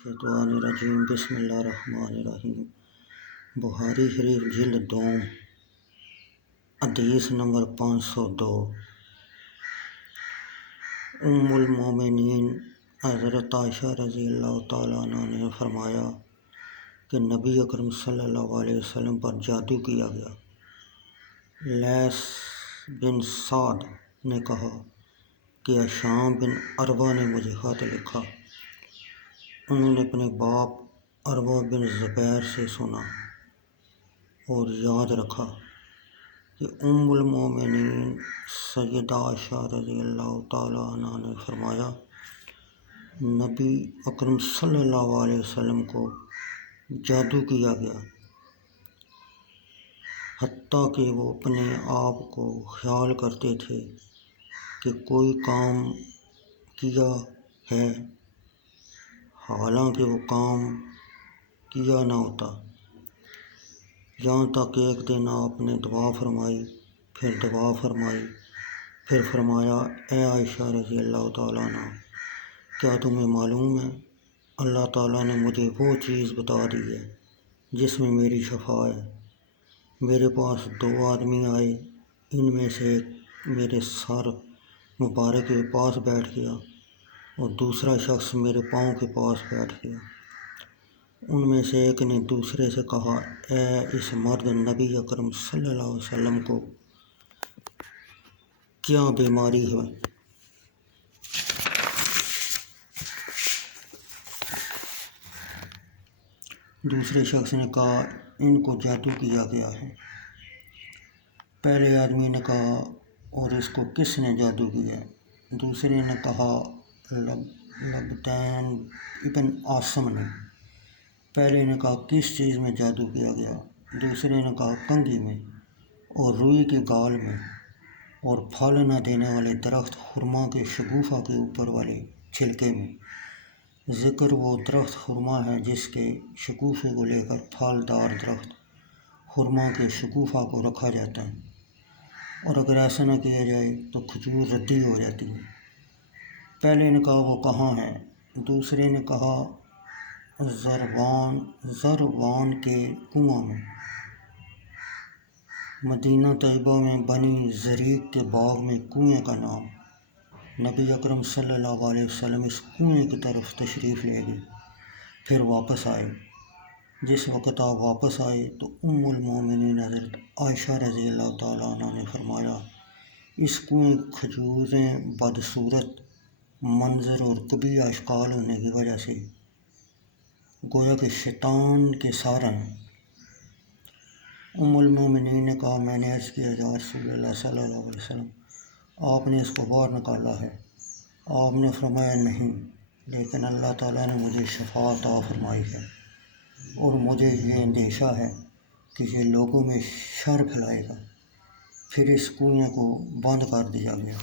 شیطان الرجیم بسم اللہ الرحمن الرحیم۔ بخاری شریف جلد 2 حدیث نمبر 502۔ ام المومنین حضرت عائشہ رضی اللہ تعالیٰ عنہ نے فرمایا کہ نبی اکرم صلی اللہ علیہ وسلم پر جادو کیا گیا۔ لیث بن سعد نے کہا کہ ہشام بن عروہ نے مجھے خط لکھا۔ انہوں نے اپنے باپ عروہ بن زبیر سے سنا اور یاد رکھا کہ ام المومنین سیدہ عائشہ رضی اللہ تعالیٰ عنہ نے فرمایا نبی اکرم صلی اللہ علیہ وسلم کو جادو کیا گیا، حتیٰ کہ وہ اپنے آپ کو خیال کرتے تھے کہ کوئی کام کیا ہے، حالانکہ وہ کام کیا نہ ہوتا۔ یہاں تک کہ ایک دن آپ نے دعا فرمائی، پھر فرمایا اے عائشہ رضی اللہ تعالیٰ عنہ، کیا تمہیں معلوم ہے اللہ تعالیٰ نے مجھے وہ چیز بتا دی ہے جس میں میری شفا ہے۔ میرے پاس 2 آدمی آئے، ان میں سے ایک میرے سر مبارک کے پاس بیٹھ گیا اور دوسرا شخص میرے پاؤں کے پاس بیٹھ گیا۔ ان میں سے ایک نے دوسرے سے کہا اے اس مرد نبی اکرم صلی اللہ علیہ وسلم کو کیا بیماری ہے؟ دوسرے شخص نے کہا ان کو جادو کیا گیا ہے۔ پہلے آدمی نے کہا اور اس کو کس نے جادو کیا؟ دوسرے نے کہا لبدین ابن عاصم نے۔ پہلے نے کہا کس چیز میں جادو کیا گیا؟ دوسرے نے کہا کنگھی میں اور روئی کے گال میں اور پھل نہ دینے والے درخت خرما کے شگوفہ کے اوپر والے چھلکے میں۔ ذکر وہ درخت خرما ہے جس کے شگوفے کو لے کر پھل دار درخت خرما کے شگوفہ کو رکھا جاتا ہے، اور اگر ایسا نہ کیا جائے تو کھجور ردی ہو جاتی ہے۔ پہلے نے کہا وہ کہاں ہے؟ دوسرے نے کہا زروان کے کنواں میں، مدینہ طیبہ میں بنی زریق کے باغ میں کنویں کا نام۔ نبی اکرم صلی اللہ علیہ وسلم اس کنویں کی طرف تشریف لے گئے، پھر واپس آئے۔ جس وقت آپ واپس آئے تو ام المومنین حضرت عائشہ رضی اللہ تعالیٰ عنہ نے فرمایا اس کنویں کھجوریں بدصورت منظر اور قبیح اشکال ہونے کی وجہ سے گویا کہ شیطان کے سارا ہیں۔ ام المومنین نے کہا میں نے عرض کیا یا رسول اللہ صلی اللہ علیہ وسلم آپ نے اس کو باہر نکالا ہے؟ آپ نے فرمایا نہیں، لیکن اللہ تعالیٰ نے مجھے شفا عطا فرمائی ہے اور مجھے یہ اندیشہ ہے کہ یہ لوگوں میں شر پھیلائے گا۔ پھر اس کنویں کو بند کر دیا گیا۔